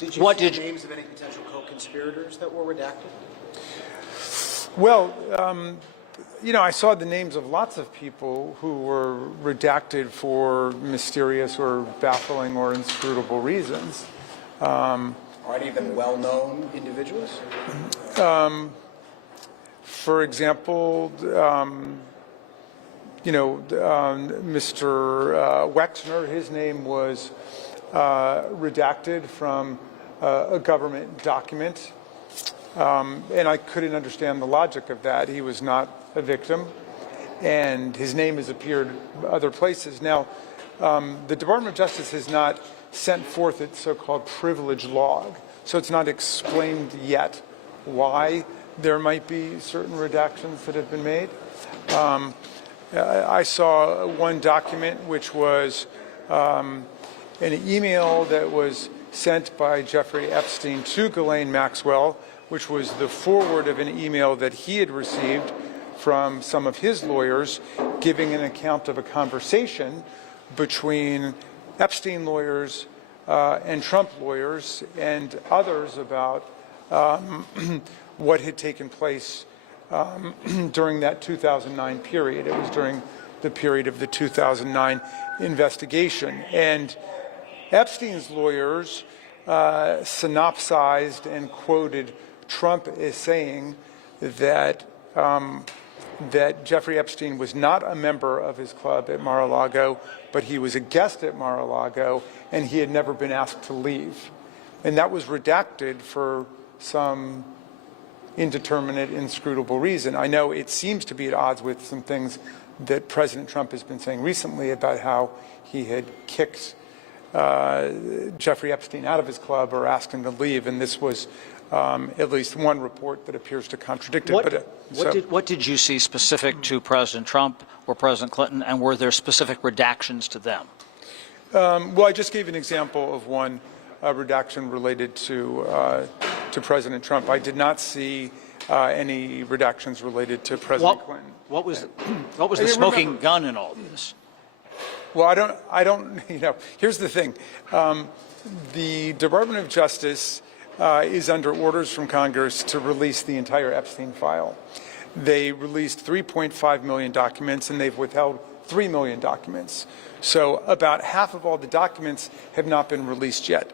Did you see the names of any potential co-conspirators that were redacted? Well, I saw the names of lots of people who were redacted for mysterious or baffling or inscrutable reasons. Are any of them well-known individuals? For example, Mr. Wexner, his name was redacted from a government document. And I couldn't understand the logic of that. He was not a victim, and his name has appeared other places. Now, the Department of Justice has not sent forth its so-called privilege log, so it's not explained yet why there might be certain redactions that have been made. I saw one document which was an email that was sent by Jeffrey Epstein to Ghislaine Maxwell, which was the forward of an email that he had received from some of his lawyers giving an account of a conversation between Epstein lawyers and Trump lawyers and others about what had taken place during that 2009 period. It was during the period of the 2009 investigation. And Epstein's lawyers synopsized and quoted Trump as saying that that Jeffrey Epstein was not a member of his club at Mar-a-Lago, but he was a guest at Mar-a-Lago, and he had never been asked to leave. And that was redacted for some indeterminate, inscrutable reason. I know it seems to be at odds with some things that President Trump has been saying recently about how he had kicked Jeffrey Epstein out of his club or asked him to leave, and this was at least one report that appears to contradict it. What did you see specific to President Trump or President Clinton, and were there specific redactions to them? Well, I just gave an example of one redaction related to President Trump. I did not see any redactions related to President Clinton. What was the smoking gun in all this? Well, I don't. Here's the thing: the Department of Justice is under orders from Congress to release the entire Epstein file. They released 3.5 million documents, and they've withheld 3 million documents. So about half of all the documents have not been released yet.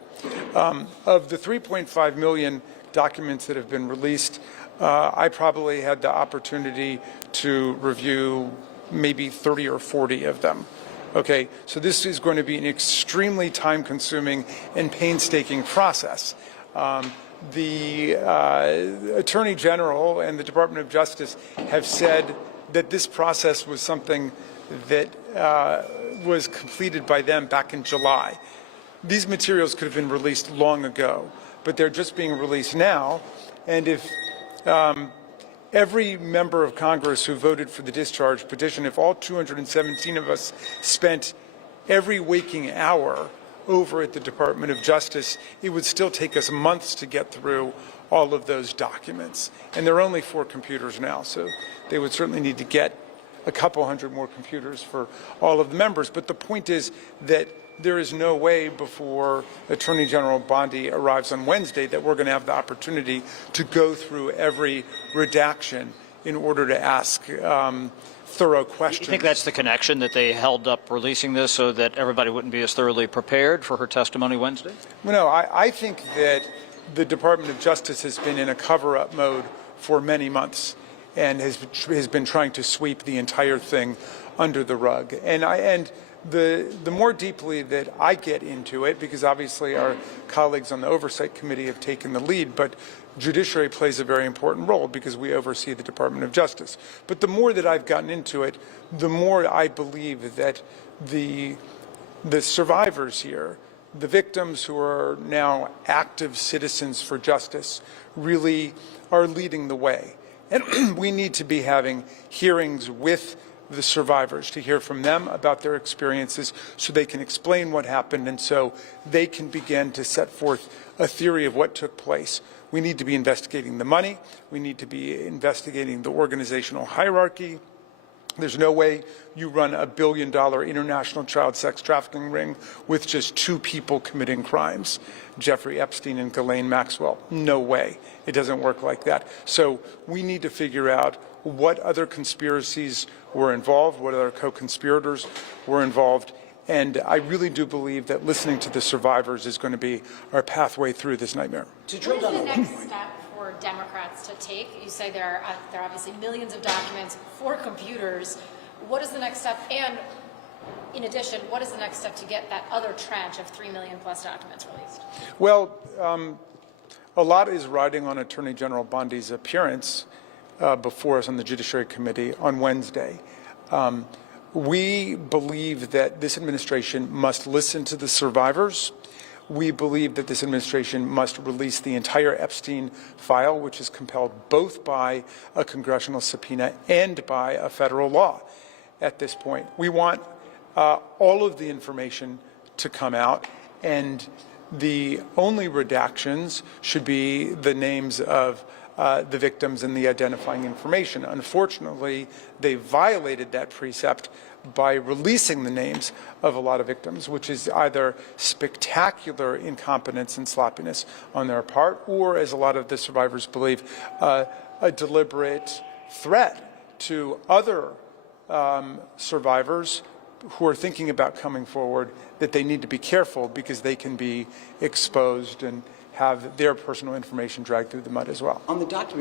Of the 3.5 million documents that have been released, I probably had the opportunity to review maybe 30 or 40 of them. Okay, so this is going to be an extremely time-consuming and painstaking process. The Attorney General and the Department of Justice have said that this process was something that was completed by them back in July. These materials could have been released long ago, but they're just being released now. And if every member of Congress who voted for the discharge petition, if all 217 of us spent every waking hour over at the Department of Justice, it would still take us months to get through all of those documents. And there are only 4 computers now, so they would certainly need to get a couple hundred more computers for all of the members. But the point is that there is no way before Attorney General Bondi arrives on Wednesday that we're going to have the opportunity to go through every redaction in order to ask thorough questions. You think that's the connection, that they held up releasing this so that everybody wouldn't be as thoroughly prepared for her testimony Wednesday? No, I think that the Department of Justice has been in a cover-up mode for many months and has been trying to sweep the entire thing under the rug. And the more deeply that I get into it, because obviously our colleagues on the Oversight Committee have taken the lead, but judiciary plays a very important role because we oversee the Department of Justice. But the more that I've gotten into it, the more I believe that the survivors here, the victims who are now active citizens for justice, really are leading the way. And we need to be having hearings with the survivors to hear from them about their experiences so they can explain what happened and so they can begin to set forth a theory of what took place. We need to be investigating the money. We need to be investigating the organizational hierarchy. There's no way you run a $1 billion international child sex trafficking ring with just 2 people committing crimes, Jeffrey Epstein and Ghislaine Maxwell. No way. It doesn't work like that. So we need to figure out what other conspiracies were involved, what other co-conspirators were involved. And I really do believe that listening to the survivors is going to be our pathway through this nightmare. To What drill is down the on next one point, step for Democrats to take? You say there are obviously millions of documents for computers. What is the next step? And in addition, what is the next step to get that other tranche of 3 million plus documents released? Well, a lot is riding on Attorney General Bondi's appearance before us on the Judiciary Committee on Wednesday. We believe that this administration must listen to the survivors. We believe that this administration must release the entire Epstein file, which is compelled both by a congressional subpoena and by a federal law at this point. We want all of the information to come out, and the only redactions should be the names of the victims and the identifying information. Unfortunately, they violated that precept by releasing the names of a lot of victims, which is either spectacular incompetence and sloppiness on their part, or, as a lot of the survivors believe, a deliberate threat to other survivors who are thinking about coming forward, that they need to be careful because they can be exposed and have their personal information dragged through the mud as well. on the document